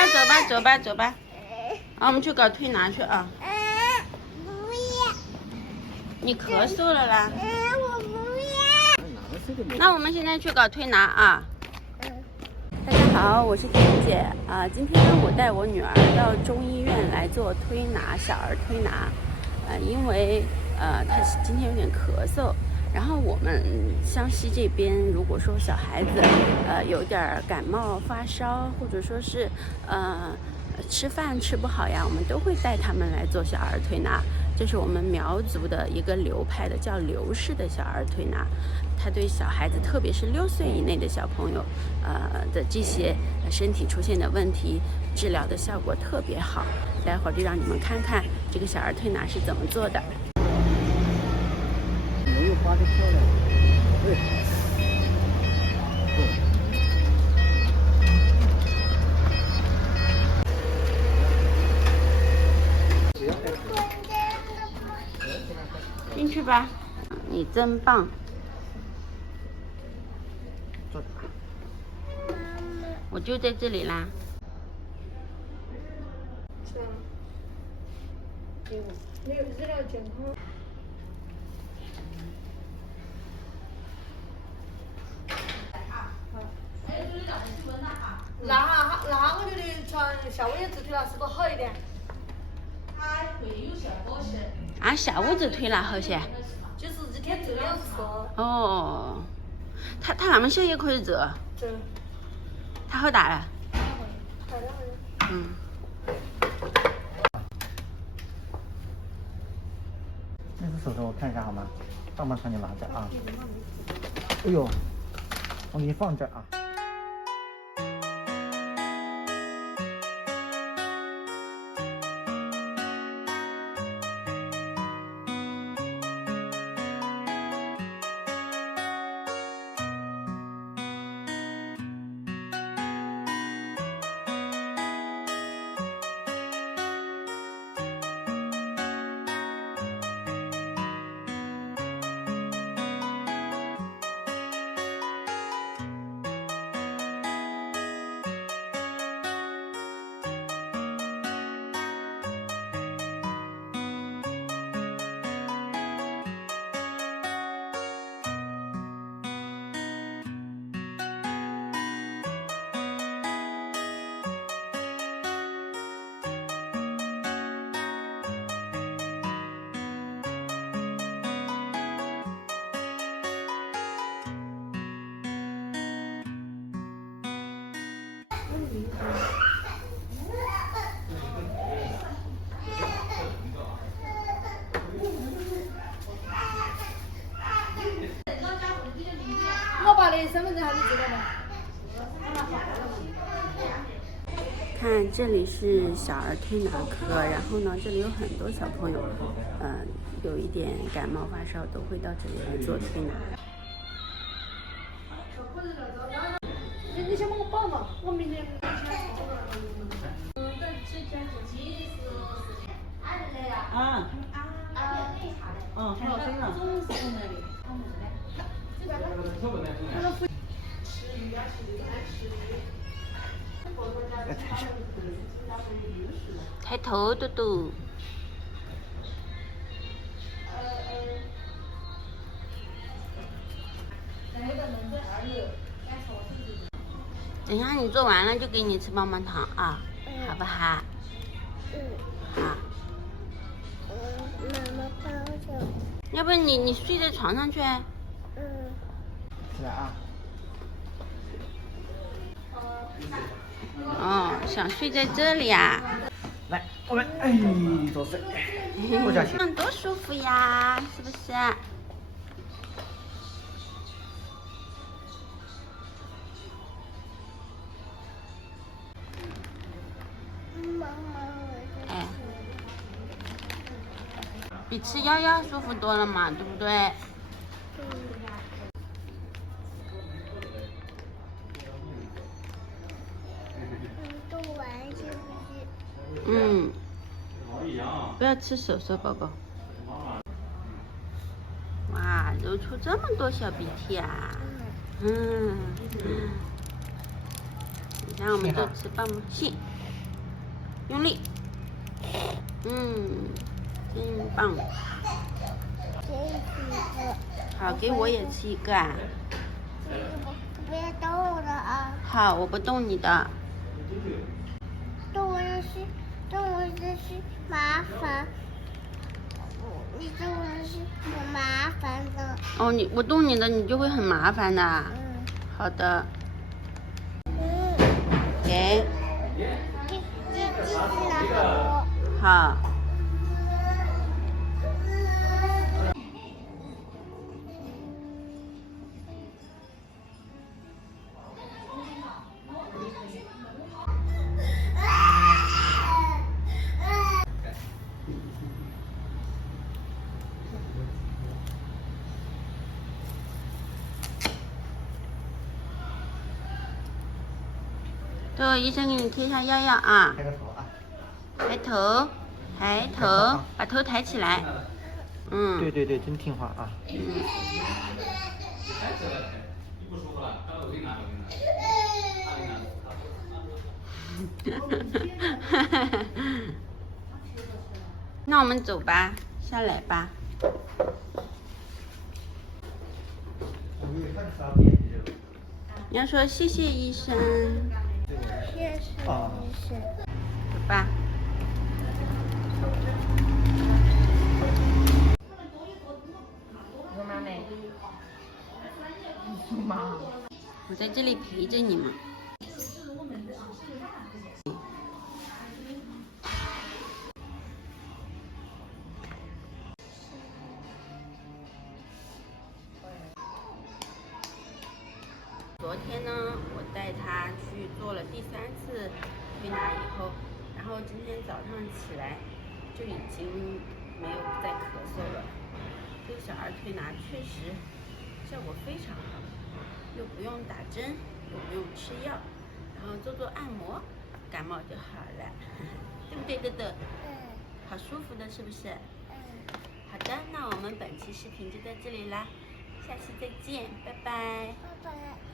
吧，走吧，走吧，走吧。啊，我们去搞推拿去啊。不要。你咳嗽了啦？我不要。那我们现在去搞推拿啊。大家好，我是婷姐啊。今天我带我女儿到中医院来做推拿，小儿推拿。因为她今天有点咳嗽。然后我们湘西这边，如果说小孩子有点感冒发烧，或者说是吃饭吃不好呀，我们都会带他们来做小儿推拿。这是我们苗族的一个流派的，叫刘氏的小儿推拿。它对小孩子，特别是6岁以内的小朋友，的这些身体出现的问题，治疗的效果特别好。待会儿就让你们看看这个小儿推拿是怎么做的。又花的漂亮，对，进去吧，你真棒。坐。我就在这里啦。是啊。没有日料健康。那我觉得穿下午也自推拿是不是好一点？它会有效果些。啊，下午子推拿好些。就是一天做2次。哦，它那么小也可以做。对。它好大了。好的。嗯。那只手手我看一下好吗？棒棒糖你拿着啊。哎呦，我给你放这儿啊。我爸的身份证还没记得呢。看，这里是小儿推拿科，然后呢，这里有很多小朋友，有一点感冒发烧，都会到这里来做推拿。你先帮我报嘛，我明天。啊。好，真的。抬头，嘟嘟。等一下你做完了就给你吃棒棒糖啊，好不好？好。妈妈抱着。要不你睡在床上去？起来啊。哦，想睡在这里呀？来，我们坐睡，坐下去。多舒服呀，是不是？妈妈，哎，比吃药要舒服多了嘛，对不对？都玩是不是？嗯。不要吃手手，宝宝。哇，流出这么多小鼻涕啊！嗯。你看，我们就吃棒棒信。用力。真棒。给你一个。好，给我也吃一个啊。别动我的啊！好，我不动你的。动我的是麻烦。你动我的是很麻烦的。哦，我动你的，你就会很麻烦的。好的。给。继续拿给我。好。最后医生给你贴一下药药啊。抬个头啊。抬头，抬头，把头抬起来。对对对，真听话啊。那我们走吧，下来吧。你要说谢谢医生。谢谢医生。走吧。我在这里陪着你嘛。昨天呢，我带他去做了第3次推拿以后，然后今天早上起来就已经没有再咳嗽了。这个小儿推拿确实效果非常好，又不用打针，又不用吃药，然后做做按摩，感冒就好了，对不对，豆豆？好舒服的，是不是？好的，那我们本期视频就到这里啦，下期再见，拜拜。拜拜。